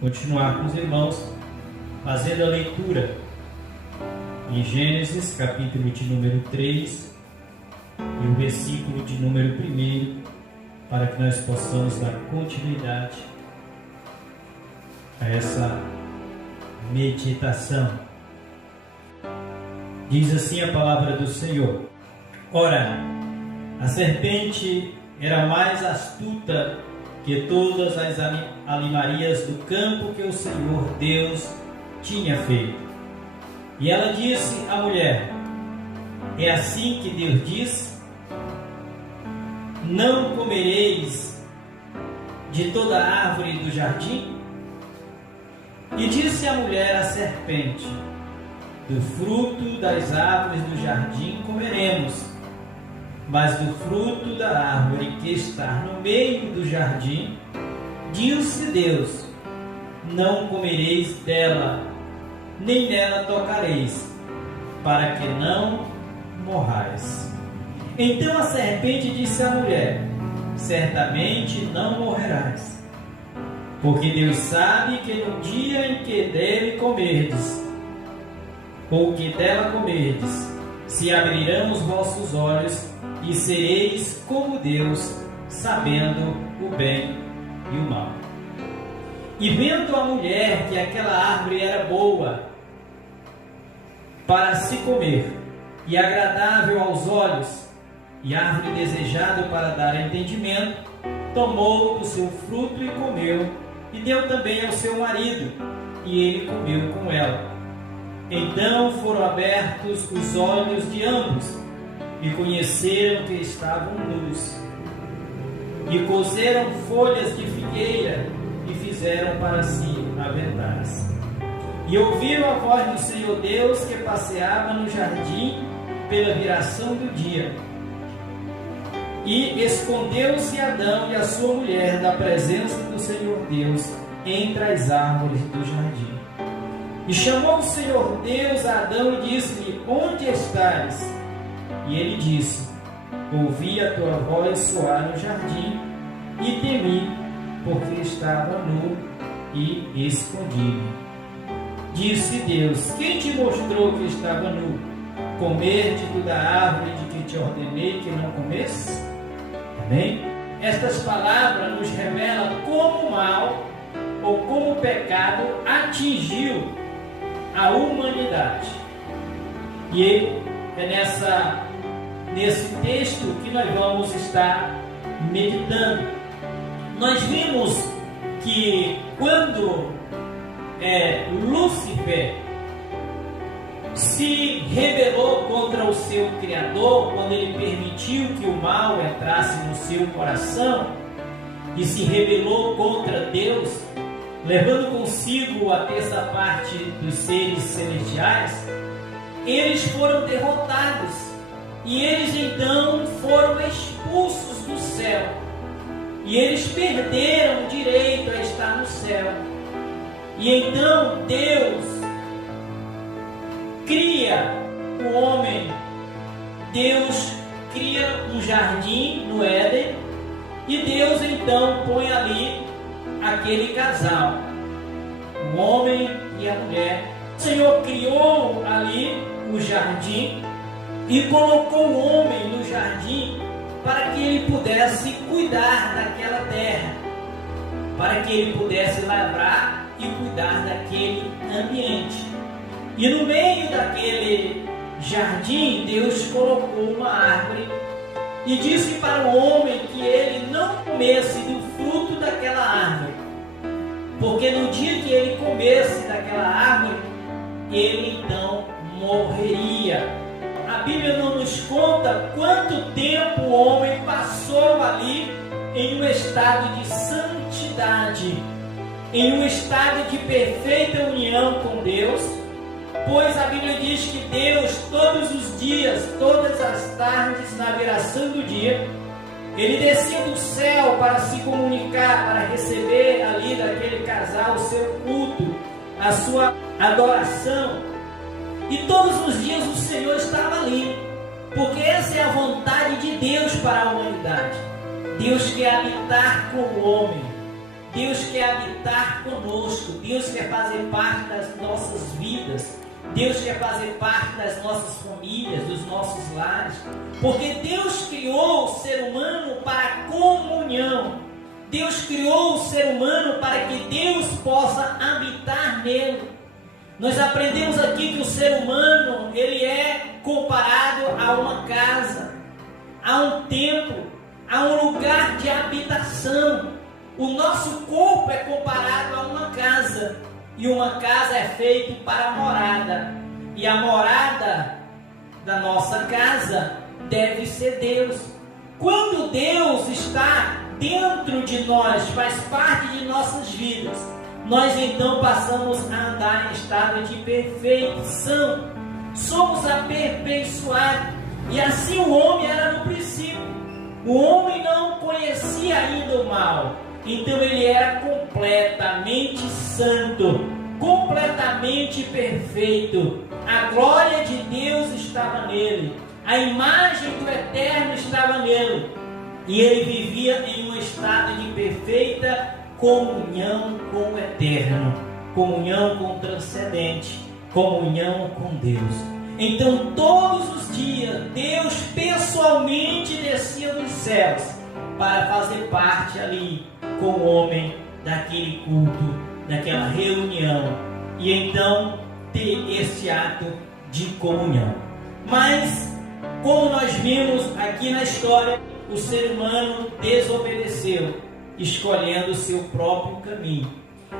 continuar com os irmãos, fazendo a leitura em Gênesis, capítulo de número 3, e o versículo de número 1, para que nós possamos dar continuidade a essa meditação. Diz assim a palavra do Senhor: Ora, a serpente era mais astuta que todas as animarias do campo que o Senhor Deus tinha feito. E ela disse à mulher: É assim que Deus disse: Não comereis de toda árvore do jardim? E disse a mulher à serpente: Do fruto das árvores do jardim comeremos, mas do fruto da árvore que está no meio do jardim, disse Deus: Não comereis dela, nem nela tocareis, para que não morrais. Então a serpente disse à mulher: Certamente não morrerás, porque Deus sabe que no dia em que dele comerdes, ou que dela comerdes, se abrirão os vossos olhos e sereis como Deus, sabendo o bem e o mal. E vendo a mulher que aquela árvore era boa para se comer, e agradável aos olhos, e árvore desejada para dar entendimento, tomou do seu fruto e comeu, e deu também ao seu marido, e ele comeu com ela. Então foram abertos os olhos de ambos, e conheceram que estavam nus, e coseram folhas de figueira, e fizeram para si aventais. E ouviram a voz do Senhor Deus que passeava no jardim pela viração do dia. E escondeu-se Adão e a sua mulher da presença do Senhor Deus entre as árvores do jardim. E chamou o Senhor Deus a Adão e disse-lhe: Onde estás? E ele disse: Ouvi a tua voz soar no jardim, e temi, porque estava nu, e escondi-me. Disse Deus: Quem te mostrou que estava nu? Comer-te da árvore de que te ordenei que não comesses? Amém? Estas palavras nos revelam como o mal, ou como o pecado, atingiu a humanidade. E é nesse texto que nós vamos estar meditando. Nós vimos que quando Lúcifer se rebelou contra o seu Criador, quando ele permitiu que o mal entrasse no seu coração e se rebelou contra Deus, levando consigo a terça parte dos seres celestiais, eles foram derrotados e eles então foram expulsos do céu, e eles perderam o direito a estar no céu. E então Deus cria o homem, Deus cria um jardim no Éden, e Deus então põe ali aquele casal, o homem e a mulher. O Senhor criou ali o jardim e colocou o homem no jardim para que ele pudesse cuidar daquela terra, para que ele pudesse lavrar e cuidar daquele ambiente. E no meio daquele jardim, Deus colocou uma árvore e disse para o homem que ele não comesse do fruto daquela árvore, porque no dia que ele comesse daquela árvore, ele então morreria. A Bíblia não nos conta quanto tempo o homem passou ali em um estado de santidade, em um estado de perfeita união com Deus, pois a Bíblia diz que Deus, todos os dias, todas as tardes, na viração do dia, ele descia do céu para se comunicar, para receber ali daquele casal o seu culto, a sua adoração. E todos os dias o Senhor estava ali, porque essa é a vontade de Deus para a humanidade. Deus quer habitar com o homem, Deus quer habitar conosco, Deus quer fazer parte das nossas vidas, Deus quer fazer parte das nossas famílias, dos nossos lares, porque Deus criou o ser humano para comunhão. Deus criou o ser humano para que Deus possa habitar nele. Nós aprendemos aqui que o ser humano, ele é comparado a uma casa, a um templo, a um lugar de habitação. O nosso corpo é comparado a uma casa, e uma casa é feita para a morada, e a morada da nossa casa deve ser Deus. Quando Deus está dentro de nós, faz parte de nossas vidas, nós então passamos a andar em estado de perfeição, somos aperfeiçoados. E assim o homem era no princípio. O homem não conhecia ainda o mal, então ele era completamente santo, completamente perfeito. A glória de Deus estava nele, a imagem do Eterno estava nele, e ele vivia em um estado de perfeita comunhão com o Eterno, comunhão com o Transcendente, comunhão com Deus. Então todos os dias Deus pessoalmente descia dos céus para fazer parte ali com o homem daquele culto, daquela reunião, e então ter esse ato de comunhão. Mas como nós vimos aqui na história, o ser humano desobedeceu, escolhendo o seu próprio caminho.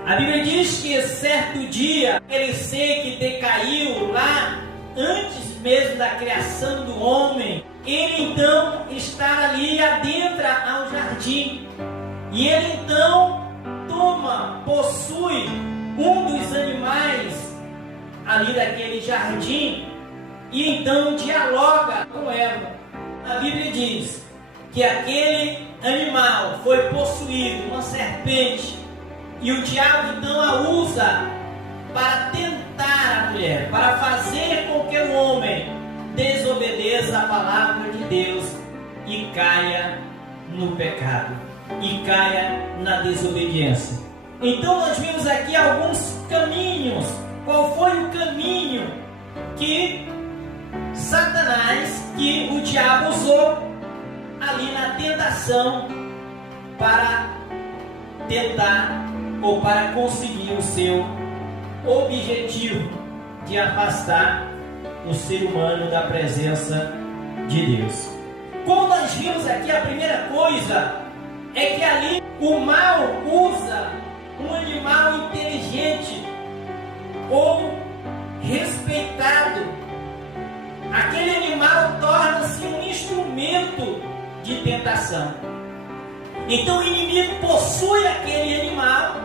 A Bíblia diz que certo dia, aquele ser que decaiu lá antes mesmo da criação do homem, ele então está ali, adentra ao jardim, e ele então possui um dos animais ali daquele jardim, e então dialoga com Eva. A Bíblia diz que aquele animal foi possuído, uma serpente, e o diabo então a usa para tentar a mulher, para fazer com que o homem desobedeça a palavra de Deus e caia no pecado, e caia na desobediência. Então nós vimos aqui alguns caminhos. Qual foi o caminho que Satanás, que o diabo usou ali na tentação para tentar ou para conseguir o seu objetivo de afastar o ser humano da presença de Deus? Como nós vimos aqui, a primeira coisa é que ali o mal usa um animal inteligente ou respeitado. Aquele animal torna-se um instrumento de tentação. Então o inimigo possui aquele animal,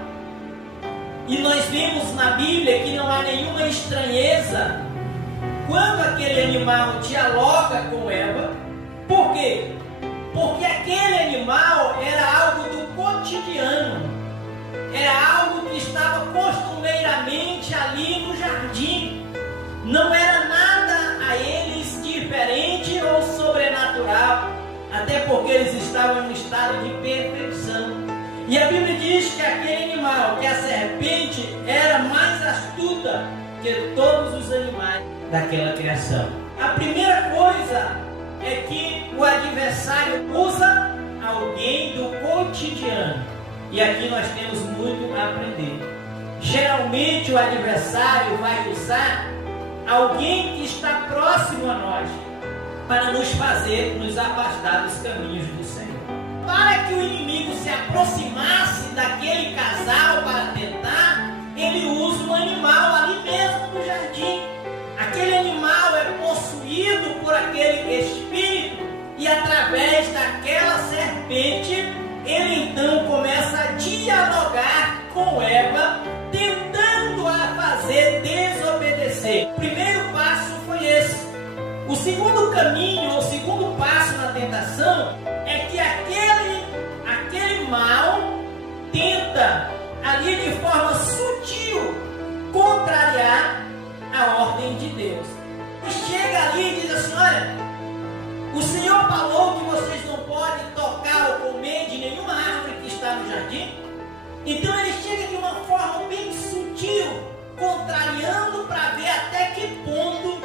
e nós vimos na Bíblia que não há nenhuma estranheza quando aquele animal dialoga com Eva. Por quê? Porque aquele animal era algo do cotidiano, era algo que estava costumeiramente ali no jardim, não era nada a eles diferente ou sobrenatural, até porque eles estavam em um estado de perfeição. E a Bíblia diz que aquele animal, que a serpente, era mais astuta que todos os animais daquela criação. A primeira coisa é que o adversário usa alguém do cotidiano. E aqui nós temos muito a aprender. Geralmente o adversário vai usar alguém que está próximo a nós para nos fazer nos afastar dos caminhos do Senhor. Para que o inimigo se aproximasse daquele casal para tentar, ele usa um animal ali mesmo no jardim. Aquele animal é possuído por aquele espírito, e através daquela serpente, ele então começa a dialogar com Eva, tentando a fazer desobedecer. O primeiro passo foi esse. O segundo caminho, o segundo passo na tentação, é que aquele mal tenta ali de forma sutil contrariar a ordem de Deus. E chega ali e diz assim: olha, o Senhor falou que vocês não podem tocar ou comer de nenhuma árvore que está no jardim. Então ele chega de uma forma bem sutil, contrariando para ver até que ponto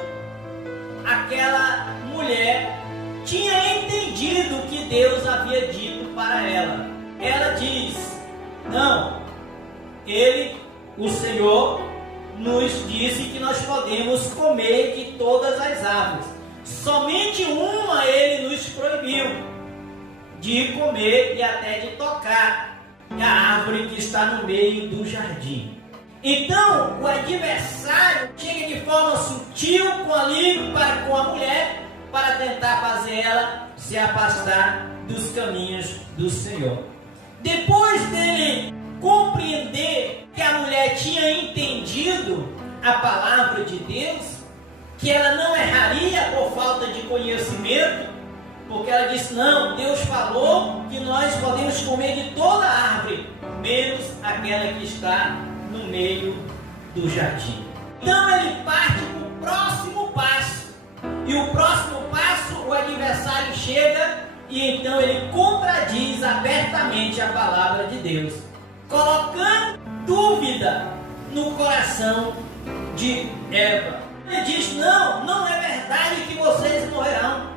aquela mulher tinha entendido o que Deus havia dito para ela. Ela diz: não, o Senhor nos disse que nós podemos comer de todas as árvores. Somente uma ele nos proibiu, de comer e até de tocar a árvore que está no meio do jardim. Então o adversário chega de forma sutil com a mulher para tentar fazer ela se afastar dos caminhos do Senhor. Depois dele compreender que a mulher tinha entendido a palavra de Deus, que ela não erraria por falta de conhecimento, porque ela disse: não, Deus falou que nós podemos comer de toda a árvore, menos aquela que está no meio do jardim. Então ele parte para o próximo passo, e o próximo passo o adversário chega e então ele contradiz abertamente a palavra de Deus, colocando dúvida no coração de Eva. Ele diz: não é verdade que vocês morrerão.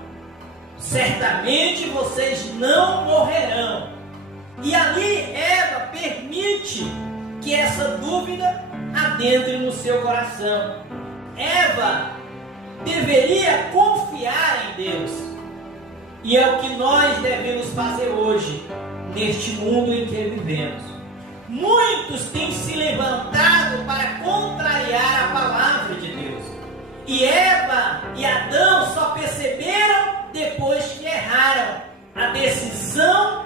Certamente vocês não morrerão. E ali Eva permite que essa dúvida adentre no seu coração. Eva deveria confiar em Deus. E é o que nós devemos fazer hoje, neste mundo em que vivemos. Muitos têm se levantado para contrariar a palavra de Deus. E Eva e Adão só perceberam depois que erraram a decisão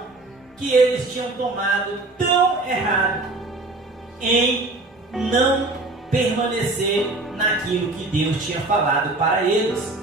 que eles tinham tomado tão errado em não permanecer naquilo que Deus tinha falado para eles.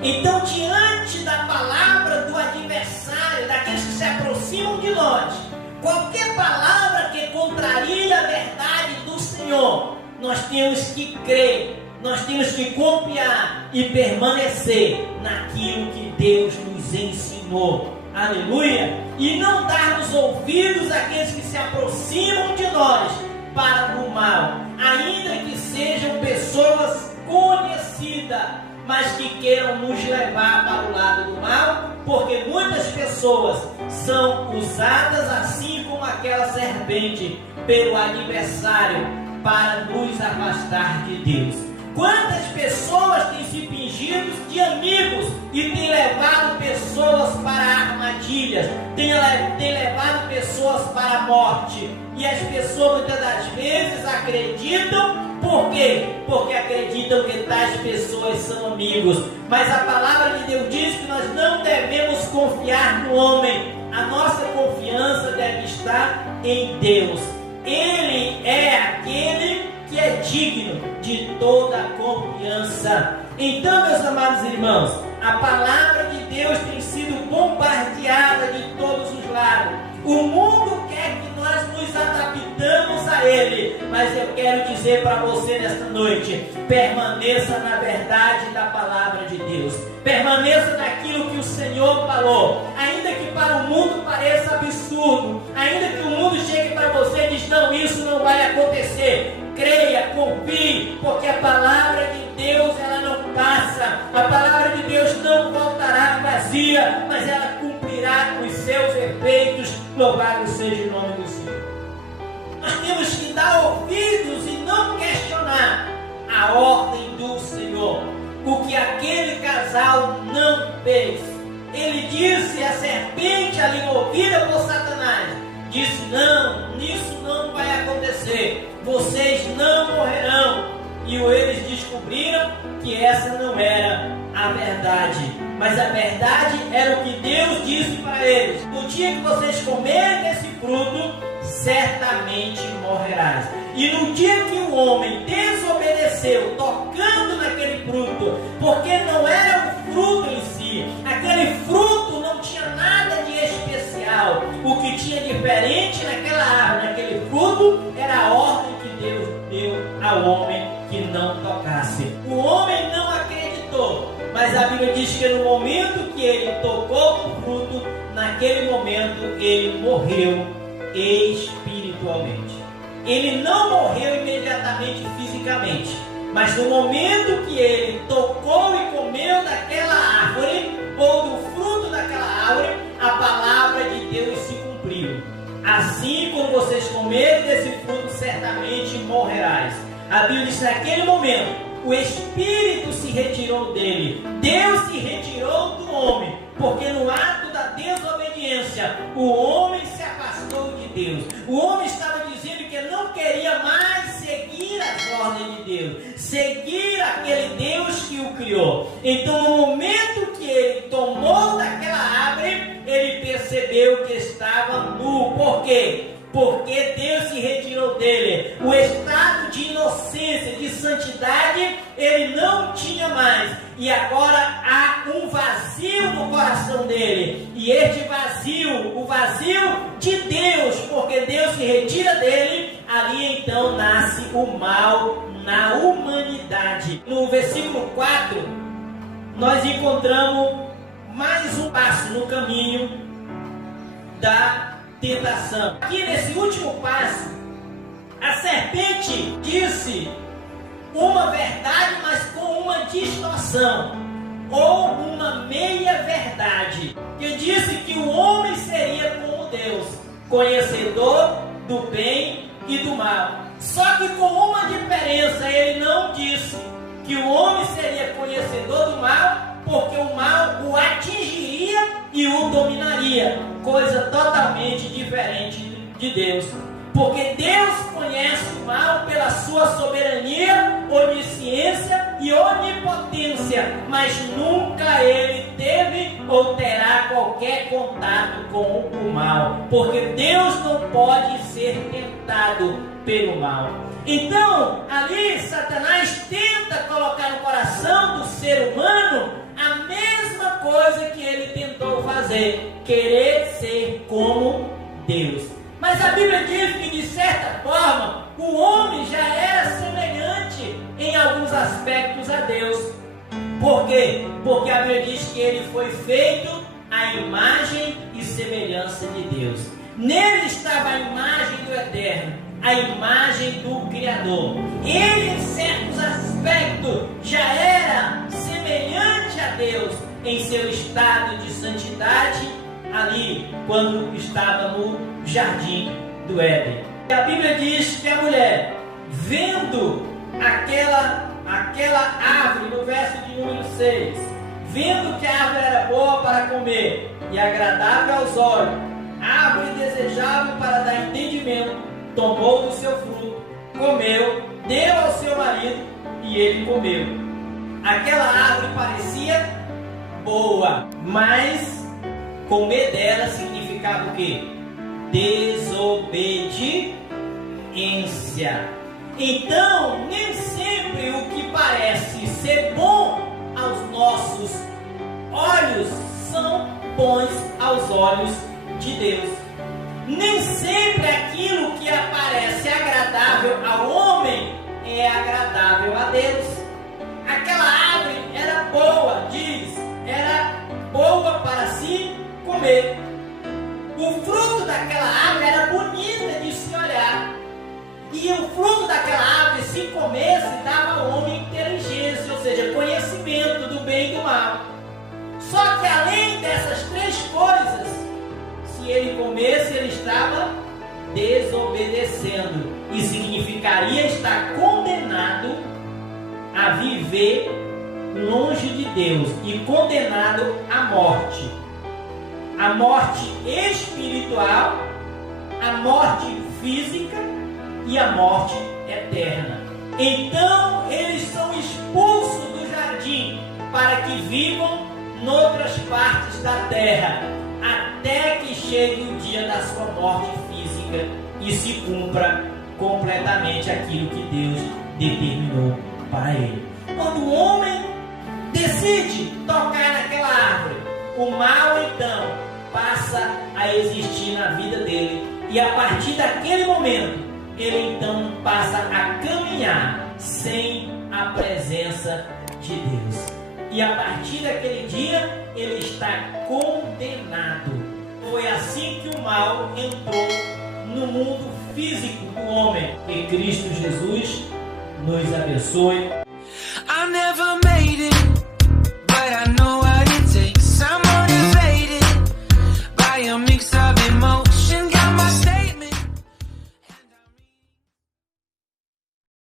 Então, diante da palavra do adversário, daqueles que se aproximam de nós, qualquer palavra que contraria a verdade do Senhor, nós temos que crer, nós temos que confiar e permanecer naquilo que Deus nos ensinou. Aleluia! E não darmos ouvidos àqueles que se aproximam de nós para o mal, ainda que sejam pessoas conhecidas, mas que queiram nos levar para o lado do mal, porque muitas pessoas são usadas assim como aquela serpente pelo adversário para nos afastar de Deus. Quantas pessoas têm se fingido de amigos e têm levado pessoas para armadilhas, têm levado pessoas para a morte, e as pessoas muitas das vezes acreditam. Por quê? Porque acreditam que tais pessoas são amigos. Mas a palavra de Deus diz que nós não devemos confiar no homem. A nossa confiança deve estar em Deus. Ele é aquele que é digno de toda a confiança. Então, meus amados irmãos, a palavra de Deus tem sido bombardeada de todos os lados. O mundo quer que nós nos adaptamos a ele, mas eu quero dizer para você nesta noite: permaneça na verdade da palavra de Deus, permaneça naquilo que o Senhor falou, ainda que para o mundo pareça absurdo, ainda que o mundo chegue para você e diz: não, isso não vai acontecer. Creia, confie, porque a palavra de Deus ela não passa, a palavra de Deus não voltará vazia, mas ela cumprirá os seus efeitos. Louvado seja o nome do Senhor. Nós temos que dar ouvidos e não questionar a ordem do Senhor, o que aquele casal não fez. Ele disse, a serpente ali movida por Satanás, disse: não, isso não vai acontecer, vocês não morrerão. E eles descobriram que essa não era a verdade, mas a verdade era o que Deus disse para eles: no dia que vocês comerem desse fruto, certamente morrerás. E no dia que o homem desobedeceu, tocando naquele fruto, porque não era o fruto em si, aquele fruto não tinha nada de especial. O que tinha diferente naquela árvore, naquele fruto, era a ordem que Deus deu ao homem que não tocasse. O homem não acreditou, mas a Bíblia diz que no momento que ele tocou o fruto, naquele momento ele morreu espiritualmente. Ele não morreu imediatamente fisicamente, mas no momento que ele tocou e comeu daquela árvore, ou do fruto daquela árvore, a palavra de Deus se cumpriu. Assim, quando vocês comerem desse fruto, certamente morrerás. A Bíblia diz que naquele momento, o Espírito se retirou dele. Deus se retirou do homem, porque no ato da desobediência, o homem se afastou de Deus. O homem estava dizendo que não queria mais seguir as ordens de Deus, seguir aquele Deus que o criou. Então, no momento que ele tomou daquela árvore, ele percebeu que estava nu. Por quê? Porque Deus se retirou dele. O estado de inocência, de santidade, ele não tinha mais. E agora há um vazio no coração dele. E este vazio, o vazio de Deus, porque Deus se retira dele, ali então nasce o mal na humanidade. No versículo 4, nós encontramos mais um passo no caminho da tentação. Aqui nesse último passo, a serpente disse uma verdade, mas com uma distorção, ou uma meia verdade, que disse que o homem seria como Deus, conhecedor do bem e do mal. Só que com uma diferença, ele não disse que o homem seria conhecedor do mal, porque o mal o atingiria e o dominaria, coisa totalmente diferente de Deus. Porque Deus conhece o mal pela sua soberania, onisciência e onipotência, mas nunca ele teve ou terá qualquer contato com o mal, porque Deus não pode ser tentado pelo mal. Então, ali Satanás tenta colocar no coração do ser humano a mesma coisa que ele tentou fazer, querer ser como Deus. Mas a Bíblia diz que, de certa forma, o homem já era semelhante em alguns aspectos a Deus. Por quê? Porque a Bíblia diz que ele foi feito à imagem e semelhança de Deus. Nele estava a imagem do Eterno, a imagem do Criador. Ele, em certos aspectos, já era semelhante a Deus em seu estado de santidade ali, quando estava no jardim do Éden. E a Bíblia diz que a mulher, vendo aquela árvore, no verso de número 6, vendo que a árvore era boa para comer e agradável aos olhos, árvore desejável para dar entendimento, tomou do seu fruto, comeu, deu ao seu marido e ele comeu. Aquela árvore parecia boa, mas comer dela significava o quê? Desobediência. Então, nem sempre o que parece ser bom aos nossos olhos são bons aos olhos de Deus. Nem sempre aquilo que aparece agradável ao homem é agradável a Deus. Aquela árvore era boa, era boa para se comer. O fruto daquela árvore era bonita de se olhar. E o fruto daquela árvore, se comesse, dava ao homem inteligência, ou seja, conhecimento do bem e do mal. Só que além dessas três coisas, se ele comesse, ele estava desobedecendo. E significaria estar condenado a viver longe de Deus e condenado à morte. A morte espiritual, a morte física e a morte eterna. Então eles são expulsos do jardim para que vivam noutras partes da terra, até que chegue o dia da sua morte física e se cumpra completamente aquilo que Deus determinou para ele. Quando o homem decide tocar naquela árvore, o mal então passa a existir na vida dele, e a partir daquele momento ele então passa a caminhar sem a presença de Deus, e a partir daquele dia ele está condenado. Foi assim que o mal entrou no mundo físico do homem. Que Cristo Jesus nos abençoe. I never made it, but I know what it takes. I'm motivated by a mix of emotions.